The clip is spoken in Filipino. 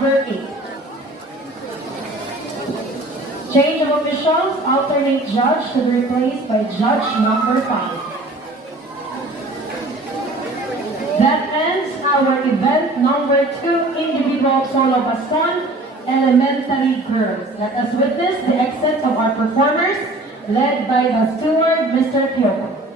number 8. Change of officials, alternate judge to be replaced by judge number 5. That ends our event number 2, individual solo baston, elementary girls. Let us witness the exit of our performers, led by the steward, Mr. Pioco.